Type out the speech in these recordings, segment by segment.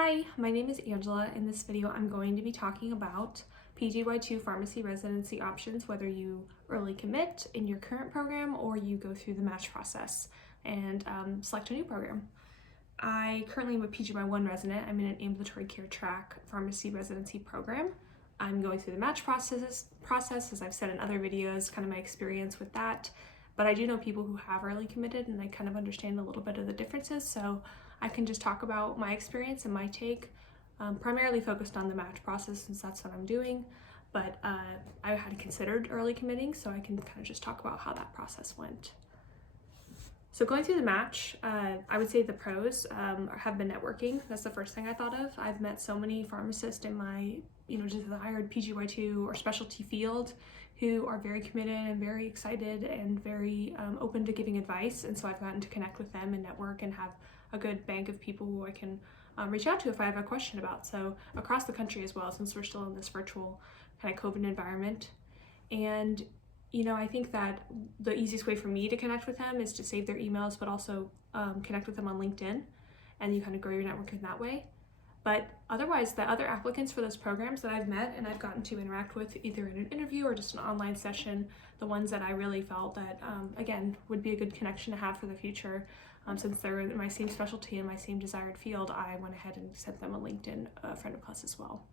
Hi, my name is Angela. In this video, I'm going to be talking about PGY2 pharmacy residency options, whether you early commit in your current program or you go through the match process and select a new program. I currently am a PGY1 resident. I'm in an ambulatory care track pharmacy residency program. I'm going through the match process, as I've said in other videos, kind of my experience with that. But I do know people who have early committed and I kind of understand a little bit of the differences. So I can just talk about my experience and my take, primarily focused on the match process since that's what I'm doing. But I had considered early committing, so I can kind of just talk about how that process went. So going through the match, I would say the pros have been networking. That's the first thing I thought of. I've met so many pharmacists in my, desired PGY2 or specialty field who are very committed and very excited and very open to giving advice. And so I've gotten to connect with them and network and have a good bank of people who I can reach out to if I have a question about. So across the country as well, since we're still in this virtual kind of COVID environment. And I think that the easiest way for me to connect with them is to save their emails, but also connect with them on LinkedIn, and you kind of grow your network in that way. But otherwise, the other applicants for those programs that I've met and I've gotten to interact with either in an interview or just an online session, the ones that I really felt that, again, would be a good connection to have for the future, since they're in my same specialty and my same desired field, I went ahead and sent them a LinkedIn friend request as well.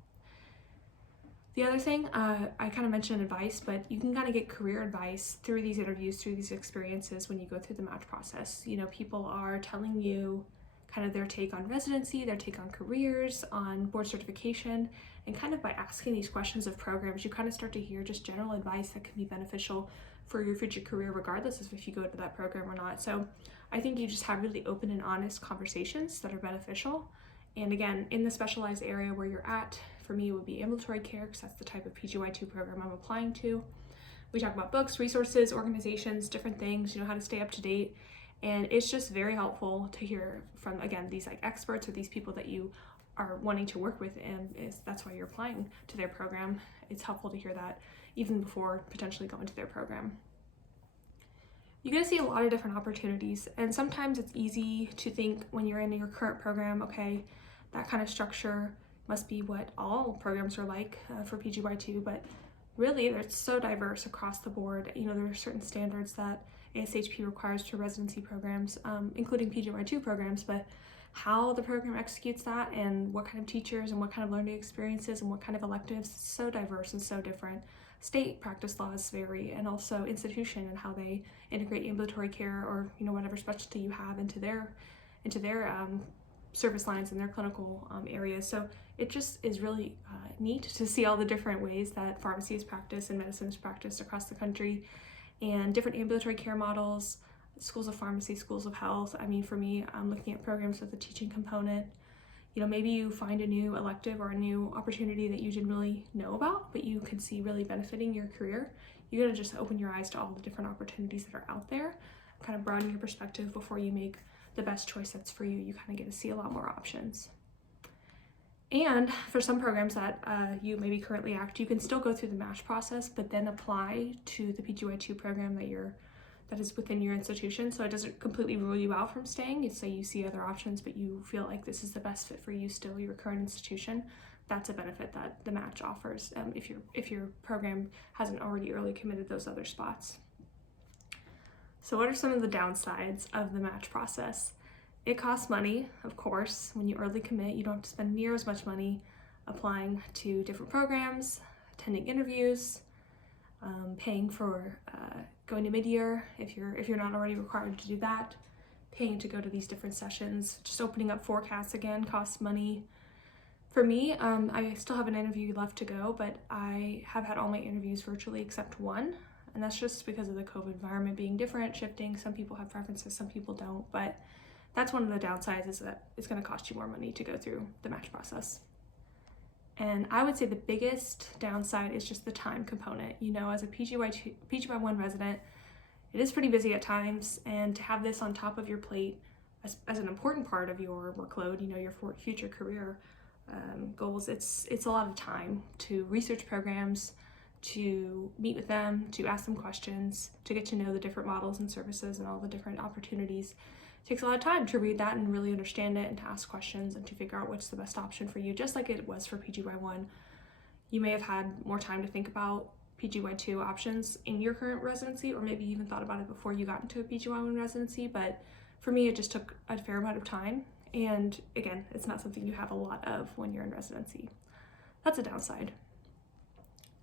The other thing, I kind of mentioned advice, but you can kind of get career advice through these interviews, through these experiences when you go through the match process. People are telling you kind of their take on residency, their take on careers, on board certification, and kind of by asking these questions of programs, you kind of start to hear just general advice that can be beneficial for your future career, regardless of if you go to that program or not. So I think you just have really open and honest conversations that are beneficial. And again, in the specialized area where you're at, for me, it would be ambulatory care because that's the type of PGY2 program I'm applying to. We talk about books, resources, organizations, different things, how to stay up to date. And it's just very helpful to hear from, again, these experts or these people that you are wanting to work with, and that's why you're applying to their program. It's helpful to hear that even before potentially going to their program. You're going to see a lot of different opportunities, and sometimes it's easy to think when you're in your current program, okay, that kind of structure must be what all programs are like for PGY2, but really it's so diverse across the board. There are certain standards that ASHP requires to residency programs, including PGY2 programs, but how the program executes that and what kind of teachers and what kind of learning experiences and what kind of electives is so diverse and so different. State practice laws vary, and also institution and how they integrate ambulatory care or whatever specialty you have into their service lines and their clinical areas. So it just is really neat to see all the different ways that pharmacy is practiced and medicine is practiced across the country, and different ambulatory care models, schools of pharmacy, schools of health. I mean, for me, I'm looking at programs with a teaching component. Maybe you find a new elective or a new opportunity that you didn't really know about, but you can see really benefiting your career. You gotta just open your eyes to all the different opportunities that are out there, kind of broaden your perspective before you make the best choice that's for you. You kind of get to see a lot more options. And for some programs that you maybe currently act, you can still go through the match process, but then apply to the PGY2 program that is within your institution. So it doesn't completely rule you out from staying. You say you see other options, but you feel like this is the best fit for you, still your current institution. That's a benefit that the match offers if your program hasn't already early committed those other spots. So what are some of the downsides of the match process? It costs money, of course. When you early commit, you don't have to spend near as much money applying to different programs, attending interviews, paying for going to mid-year if you're not already required to do that, paying to go to these different sessions. Just opening up forecasts again costs money. For me, I still have an interview left to go, but I have had all my interviews virtually except one. And that's just because of the COVID environment being different, shifting. Some people have preferences, some people don't. But that's one of the downsides, is that it's going to cost you more money to go through the match process. And I would say the biggest downside is just the time component. As a PGY1 resident, it is pretty busy at times. And to have this on top of your plate as an important part of your workload, your future career goals, it's a lot of time to research programs, to meet with them, to ask them questions, to get to know the different models and services and all the different opportunities takes a lot of time to read that and really understand it and to ask questions and to figure out what's the best option for you, just like it was for PGY1. You may have had more time to think about PGY2 options in your current residency, or maybe you even thought about it before you got into a PGY1 residency, but for me it just took a fair amount of time, and again, it's not something you have a lot of when you're in residency. That's a downside.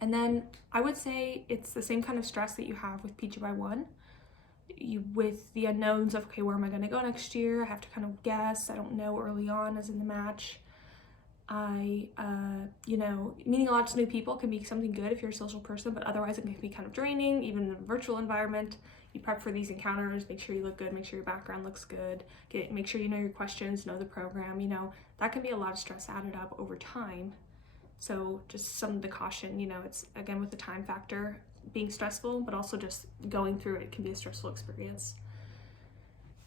And then I would say it's the same kind of stress that you have with PGY1. With the unknowns of, okay, where am I going to go next year? I have to kind of guess. I don't know early on as in the match. Meeting lots of new people can be something good if you're a social person, but otherwise it can be kind of draining, even in a virtual environment. You prep for these encounters, make sure you look good, make sure your background looks good, make sure you know your questions, know the program, that can be a lot of stress added up over time. So just some of the caution, it's again with the time factor being stressful, but also just going through it can be a stressful experience.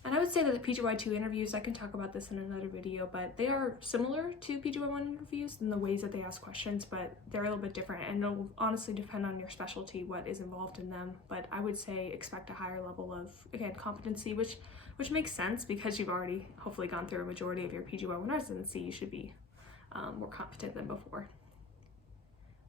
And I would say that the PGY2 interviews, I can talk about this in another video, but they are similar to PGY1 interviews in the ways that they ask questions, but they're a little bit different, and it'll honestly depend on your specialty, what is involved in them. But I would say expect a higher level of, again, competency, which makes sense because you've already hopefully gone through a majority of your PGY1 residency. You should be more competent than before.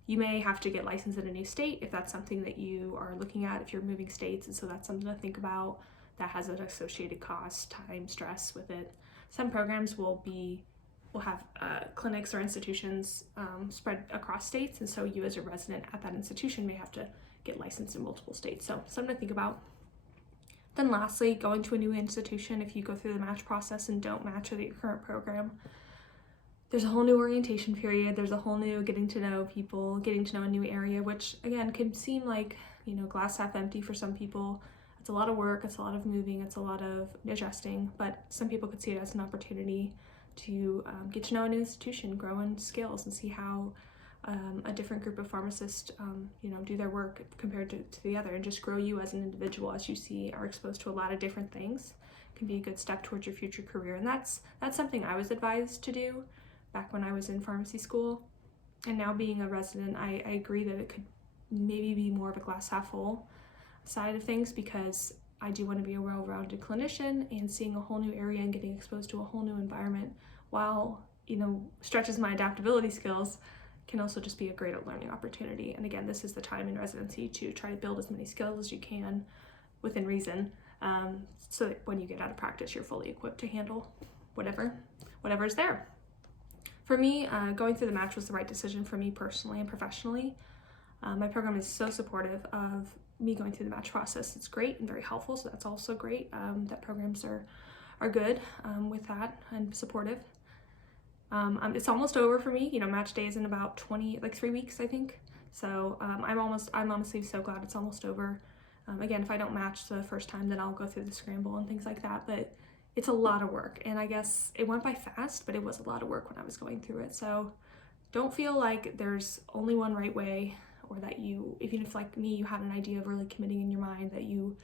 You may have to get licensed in a new state if that's something that you are looking at, if you're moving states, and so that's something to think about. That has an associated cost, time, stress with it. Some programs will have clinics or institutions spread across states, and so you as a resident at that institution may have to get licensed in multiple states. So something to think about. Then lastly, going to a new institution, if you go through the match process and don't match with your current program, there's a whole new orientation period. There's a whole new getting to know people, getting to know a new area, which again can seem like, glass half empty for some people. It's a lot of work, it's a lot of moving, it's a lot of adjusting, but some people could see it as an opportunity to get to know a new institution, grow in skills, and see how a different group of pharmacists do their work compared to the other, and just grow you as an individual as you are exposed to a lot of different things. It can be a good step towards your future career, and that's something I was advised to do back when I was in pharmacy school. And now being a resident, I agree that it could maybe be more of a glass half full side of things, because I do want to be a well-rounded clinician, and seeing a whole new area and getting exposed to a whole new environment, while stretches my adaptability skills, can also just be a great learning opportunity. And again, this is the time in residency to try to build as many skills as you can within reason, so that when you get out of practice, you're fully equipped to handle whatever's there. For me, going through the match was the right decision for me personally and professionally. My program is so supportive of me going through the match process. It's great and very helpful, so that's also great that programs are good with that and supportive. It's almost over for me. Match day is in about 3 weeks, I think. So I'm honestly so glad it's almost over. Again, if I don't match the first time, then I'll go through the scramble and things like that, but it's a lot of work, and I guess it went by fast, but it was a lot of work when I was going through it. So don't feel like there's only one right way, or that even if like me, you had an idea of really committing in your mind that you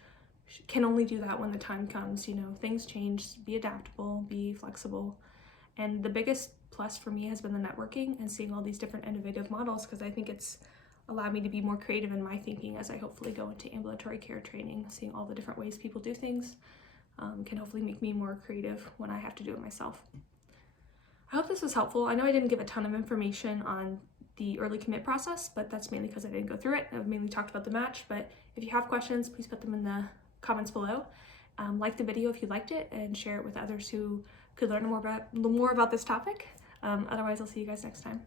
can only do that when the time comes. Things change, be adaptable, be flexible. And the biggest plus for me has been the networking and seeing all these different innovative models, because I think it's allowed me to be more creative in my thinking as I hopefully go into ambulatory care training. Seeing all the different ways people do things can hopefully make me more creative when I have to do it myself. I hope this was helpful. I know I didn't give a ton of information on the early commit process, but that's mainly because I didn't go through it. I've mainly talked about the match, but if you have questions, please put them in the comments below. Like the video if you liked it, and share it with others who could learn more about this topic. Otherwise, I'll see you guys next time.